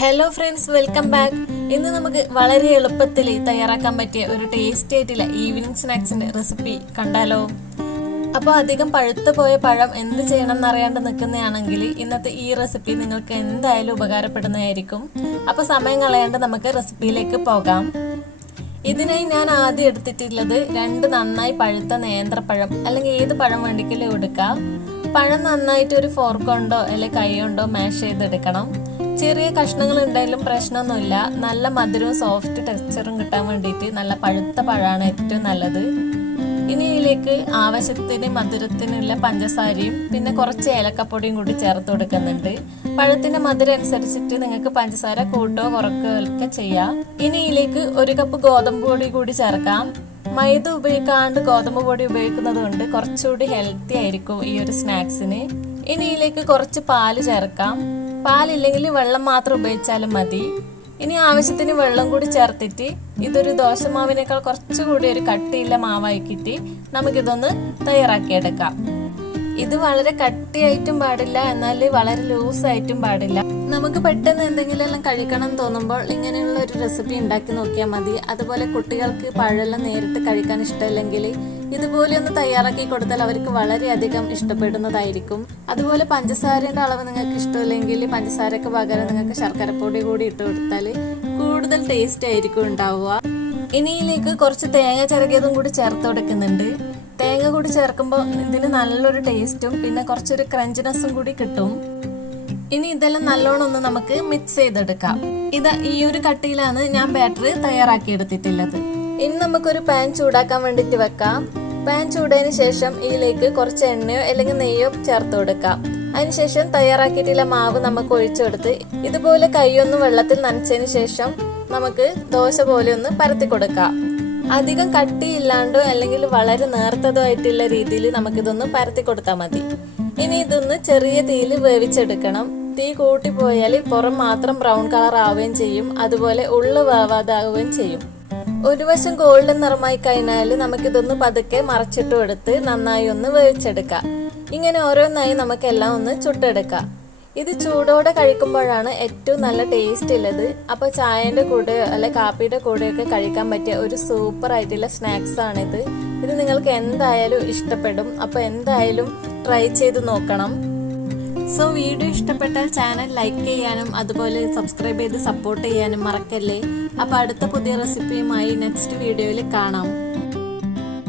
Hello friends, welcome back. ഇന്ന് നമുക്ക് വളരെ എളുപ്പത്തിൽ തയ്യാറാക്കാൻ പറ്റിയ ഒരു ടേസ്റ്റി ആയിട്ടുള്ള ഈവനിങ് സ്നാക്സിന്റെ റെസിപ്പി കണ്ടാലോ. അപ്പോൾ അധികം പഴുത്തു പോയ പഴം എന്ത് ചെയ്യണം എന്നറിയാണ്ട് നിൽക്കുന്നതാണെങ്കിൽ ഇന്നത്തെ ഈ റെസിപ്പി നിങ്ങൾക്ക് എന്തായാലും ഉപകാരപ്പെടുന്നതായിരിക്കും. അപ്പോൾ സമയം കളയാണ്ട് നമുക്ക് റെസിപ്പിയിലേക്ക് പോകാം. ഇതിനായി ഞാൻ ആദ്യം എടുത്തിട്ടുള്ളത് 2 നന്നായി പഴുത്ത നേന്ത്രപ്പഴം, അല്ലെങ്കിൽ ഏത് പഴം വേണ്ടിക്കലും എടുക്കാം. പഴം നന്നായിട്ട് ഒരു ഫോർക്ക് കൊണ്ടോ അല്ലെങ്കിൽ കൈ കൊണ്ടോ മാഷ് ചെയ്തെടുക്കണം. ചെറിയ കഷ്ണങ്ങൾ ഉണ്ടായാലും പ്രശ്നമൊന്നുമില്ല. നല്ല മധുരവും സോഫ്റ്റ് ടെക്സ്ചറും കിട്ടാൻ വേണ്ടിയിട്ട് നല്ല പഴുത്ത പഴമാണ് ഏറ്റവും നല്ലത്. ഇനി ഇതിലേക്ക് ആവശ്യത്തിന് മധുരത്തിനുള്ള പഞ്ചസാരയും പിന്നെ കുറച്ച് ഏലക്കപ്പൊടിയും കൂടി ചേർത്ത് കൊടുക്കുന്നുണ്ട്. പഴത്തിന്റെ മധുരം അനുസരിച്ചിട്ട് നിങ്ങൾക്ക് പഞ്ചസാര കൂട്ടോ കുറക്കുകയൊക്കെ ചെയ്യാം. ഇനി ഇതിലേക്ക് 1 കപ്പ് ഗോതമ്പ് പൊടി കൂടി ചേർക്കാം. മൈദ ഉപയോഗിക്കാണ്ട് ഗോതമ്പ് പൊടി ഉപയോഗിക്കുന്നത് കൊണ്ട് കുറച്ചുകൂടി ഹെൽത്തി ആയിരിക്കും ഈ ഒരു സ്നാക്സിന്. ഇനി ഇതിലേക്ക് കുറച്ച് പാല് ചേർക്കാം. പാലില്ലെങ്കിൽ വെള്ളം മാത്രം ഉപയോഗിച്ചാലും മതി. ഇനി ആവശ്യത്തിന് വെള്ളം കൂടി ചേർത്തിട്ട് ഇതൊരു ദോശമാവിനേക്കാൾ കുറച്ചുകൂടി ഒരു കട്ടിയുള്ള മാവാക്കിയിട്ട് നമുക്കിതൊന്ന് തയ്യാറാക്കിയെടുക്കാം. ഇത് വളരെ കട്ടിയായിട്ടും പാടില്ല, എന്നാൽ വളരെ ലൂസായിട്ടും പാടില്ല. നമുക്ക് പെട്ടെന്ന് എന്തെങ്കിലും എല്ലാം കഴിക്കണം തോന്നുമ്പോൾ ഇങ്ങനെയുള്ള ഒരു റെസിപ്പി ഉണ്ടാക്കി നോക്കിയാൽ മതി. അതുപോലെ കുട്ടികൾക്ക് പഴമെല്ലാം നേരിട്ട് കഴിക്കാൻ ഇഷ്ടമല്ലെങ്കിൽ ഇതുപോലെ ഒന്ന് തയ്യാറാക്കി കൊടുത്താൽ അവർക്ക് വളരെയധികം ഇഷ്ടപ്പെടുന്നതായിരിക്കും. അതുപോലെ പഞ്ചസാരയുടെ അളവ് നിങ്ങൾക്ക് ഇഷ്ടമില്ലെങ്കിൽ പഞ്ചസാരക്ക് പകരം നിങ്ങൾക്ക് ശർക്കരപ്പൊടി കൂടി ഇട്ട് കൊടുത്താൽ കൂടുതൽ ടേസ്റ്റ് ആയിരിക്കും ഉണ്ടാവുക. ഇനിയിലേക്ക് കുറച്ച് തേങ്ങ ചിരകിയതും കൂടി ചേർത്ത് കൊടുക്കുന്നുണ്ട്. തേങ്ങ കൂടി ചേർക്കുമ്പോൾ ഇതിന് നല്ലൊരു ടേസ്റ്റും പിന്നെ കുറച്ചൊരു ക്രഞ്ചിനെസ്സും കൂടി കിട്ടും. ഇനി ഇതെല്ലാം നല്ലോണം ഒന്ന് നമുക്ക് മിക്സ് ചെയ്തെടുക്കാം. ഈ ഒരു കട്ടിയിലാണ് ഞാൻ ബാറ്റർ തയ്യാറാക്കി എടുത്തിട്ടുള്ളത്. ഇനി നമുക്കൊരു പാൻ ചൂടാക്കാൻ വേണ്ടിയിട്ട് വെക്കാം. പാൻ ചൂടായതിനു ശേഷം ഇതിലേക്ക് കുറച്ച് എണ്ണയോ അല്ലെങ്കിൽ നെയ്യോ ചേർത്ത് കൊടുക്കാം. അതിനുശേഷം തയ്യാറാക്കിയിട്ടുള്ള മാവ് നമുക്ക് ഒഴിച്ചെടുത്ത് ഇതുപോലെ കൈയൊന്ന് വെള്ളത്തിൽ നനച്ചതിന് ശേഷം നമുക്ക് ദോശ പോലെ ഒന്ന് പരത്തി കൊടുക്കാം. അധികം കട്ടിയില്ലാണ്ടോ അല്ലെങ്കിൽ വളരെ നേർത്തതോ ആയിട്ടുള്ള രീതിയിൽ നമുക്കിതൊന്ന് പരത്തി കൊടുത്താൽ മതി. ഇനി ഇതൊന്ന് ചെറിയ തീയിൽ വേവിച്ചെടുക്കണം. തീ കൂട്ടിപ്പോയാൽ പുറം മാത്രം ബ്രൗൺ കളർ ആവുകയും ചെയ്യും, അതുപോലെ ഉള്ളു വേവാതാവുകയും ചെയ്യും. ഒരു വശം ഗോൾഡൻ നിറമായി കഴിഞ്ഞാൽ നമുക്കിതൊന്ന് പതുക്കെ മറച്ചിട്ട് എടുത്ത് നന്നായി ഒന്ന് വേവിച്ചെടുക്കാം. ഇങ്ങനെ ഓരോന്നായി നമുക്കെല്ലാം ഒന്ന് ചുട്ടെടുക്കാം. ഇത് ചൂടോടെ കഴിക്കുമ്പോഴാണ് ഏറ്റവും നല്ല ടേസ്റ്റ് ഉള്ളത്. അപ്പോൾ ചായൻ്റെ കൂടെ അല്ലെ കാപ്പിയുടെ കൂടെയൊക്കെ കഴിക്കാൻ പറ്റിയ ഒരു സൂപ്പർ ആയിട്ടുള്ള സ്നാക്സ് ആണിത്. ഇത് നിങ്ങൾക്ക് എന്തായാലും ഇഷ്ടപ്പെടും. അപ്പോൾ എന്തായാലും ട്രൈ ചെയ്ത് നോക്കണം. സോ വീഡിയോ ഇഷ്ടപ്പെട്ടാൽ ചാനൽ ലൈക്ക് ചെയ്യാനും അതുപോലെ സബ്സ്ക്രൈബ് ചെയ്ത് സപ്പോർട്ട് ചെയ്യാനും മറക്കല്ലേ. അപ്പോൾ അടുത്ത പുതിയ റെസിപ്പിയുമായി നെക്സ്റ്റ് വീഡിയോയിൽ കാണാം.